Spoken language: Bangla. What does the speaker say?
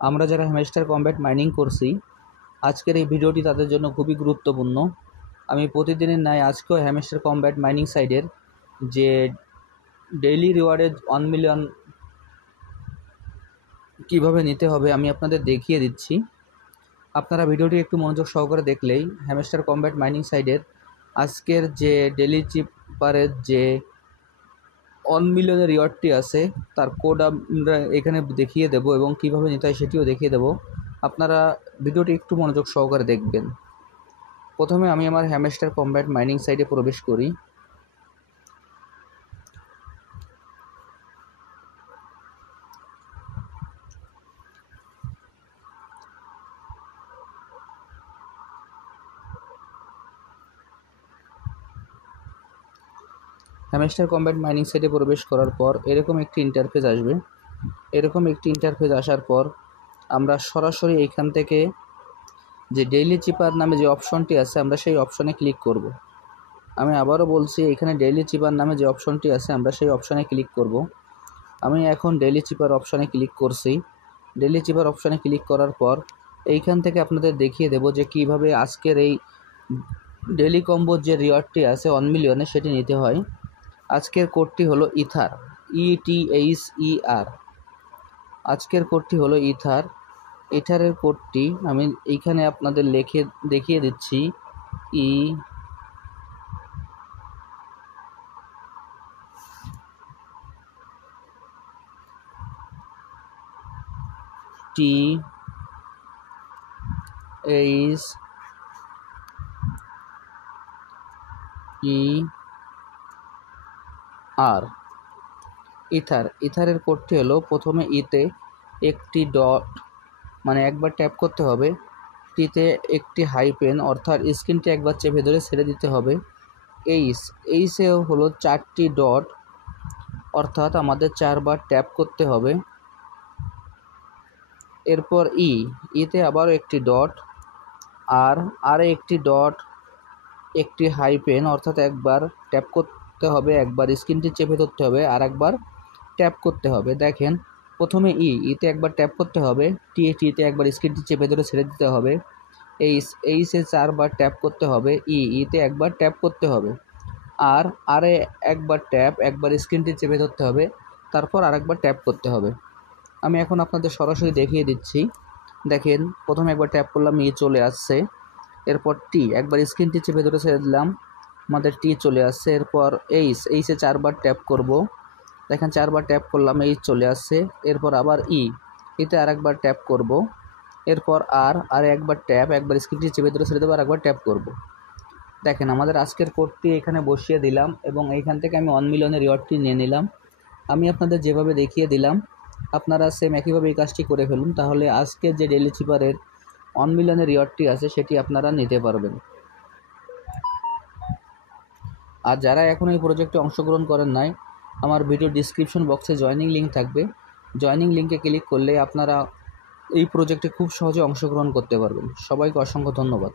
আমরা যারা হ্যামস্টার কমব্যাট মাইনিং করছি আজকের এই ভিডিওটি তাদের জন্য খুবই গুরুত্বপূর্ণ। আমি প্রতিদিনের ন্যায় আজকেও হ্যামস্টার কমব্যাট মাইনিং সাইটের যে ডেইলি রিওয়ার্ডের 1 মিলিয়ন কীভাবে নিতে হবে আমি আপনাদের দেখিয়ে দিচ্ছি। আপনারা ভিডিওটি একটু মনোযোগ সহকারে দেখলেই হ্যামস্টার কমব্যাট মাইনিং সাইটের আজকের যে ডেইলি চিপারের যে 1 মিলিয়নের রিওয়ার্ডটি আছে তার কোড আমরা এখানে দেখিয়ে দেব এবং কীভাবে নিতে হয় সেটিও দেখিয়ে দেব। আপনারা ভিডিওটি একটু মনোযোগ সহকারে দেখবেন। প্রথমে আমি আমার হ্যামস্টার কমব্যাট মাইনিং সাইটে প্রবেশ করি। হ্যামস্টার কমব্যাট মাইনিং সাইটে প্রবেশ করার পর এরকম একটি ইন্টারফেস আসবে। এরকম একটি ইন্টারফেস আসার পর আমরা সরাসরি এইখান থেকে যে ডেইলি চিপার নামে যে অপশনটি আছে আমরা সেই অপশনে ক্লিক করব। আমি আবারও বলছি, এখানে ডেইলি চিপার নামে যে অপশনটি আছে আমরা সেই অপশনে ক্লিক করব। আমি এখন ডেইলি চিপার অপশনে ক্লিক করছি। ডেইলি চিপার অপশনে ক্লিক করার পর এইখান থেকে আপনাদের দেখিয়ে দেব যে কিভাবে আজকের এই ডেইলি কম্বোর যে রিওয়ার্ডটি আছে 1 মিলিয়নে সেটি নিতে হয়। আজকের কোডটি হলো ইথার, ETHER। আজকের কোডটি হলো ইথার। ইথারের কোডটি আমি এইখানে আপনাদের লিখে দেখিয়ে দিচ্ছি। ETHER। ইথারের কোডটি হলো প্রথমে ইতে একটি ডট মানে একবার ট্যাপ করতে হবে, টিতে একটি হাইপেন অর্থাৎ স্ক্রিনটি একবার চেপে ধরে ছেড়ে দিতে হবে। এইসেও হলো 4টি ডট অর্থাৎ আমাদের 4বার ট্যাপ করতে হবে। এরপর ইতে আবারও একটি ডট, আর একটি ডট, একটি হাইপেন অর্থাৎ একবার ট্যাপ করতে হবে, একবার স্ক্রিনটি চেপে ধরতে হবে, আর একবার ট্যাপ করতে হবে। দেখেন, প্রথমে ইতে একবার ট্যাপ করতে হবে, টিতে একবার স্ক্রিনটি চেপে ধরে ছেড়ে দিতে হবে, এইসে 4বার ট্যাপ করতে হবে, ইতে একবার ট্যাপ করতে হবে, আর একবার ট্যাপ, একবার স্ক্রিনটি চেপে ধরতে হবে, তারপর আরেকবার ট্যাপ করতে হবে। আমি এখন আপনাদের সরাসরি দেখিয়ে দিচ্ছি। দেখেন, প্রথমে একবার ট্যাপ করলাম, চলে আসছে। এরপর একবার স্ক্রিনটি চেপে ধরে ছেড়ে দিলাম, আমাদের চলে আসছে। এরপর এইসে 4বার ট্যাপ করব। দেখেন 4বার ট্যাপ করলাম, চলে আসছে। এরপর আবার ইতে আরেকবার ট্যাপ করব। এরপর আর একবার ট্যাপ, একবার স্ক্রিনটি চেপে ধরে ছেড়ে দেবো, আর একবার ট্যাপ করব। দেখেন, আমাদের আজকের কোডটি এখানে বসিয়ে দিলাম এবং এইখান থেকে আমি 1 মিলিয়নের রিওয়ার্ডটি নিয়ে নিলাম। আমি আপনাদের যেভাবে দেখিয়ে দিলাম আপনারা সেম একইভাবে এই কাজটি করে ফেলুন, তাহলে আজকের যে ডেইলি চিপারের 1 মিলিয়নের রিওয়ার্ডটি আছে সেটি আপনারা নিতে পারবেন। আর যারা এখন এই প্রজেক্টে অংশগ্রহণ করেন নাই, আমার ভিডিও ডিসক্রিপশন বক্সে জয়েনিং লিঙ্ক থাকবে। জয়েনিং লিঙ্কে ক্লিক করলে আপনারা এই প্রজেক্টে খুব সহজে অংশগ্রহণ করতে পারবেন। সবাইকে অসংখ্য ধন্যবাদ।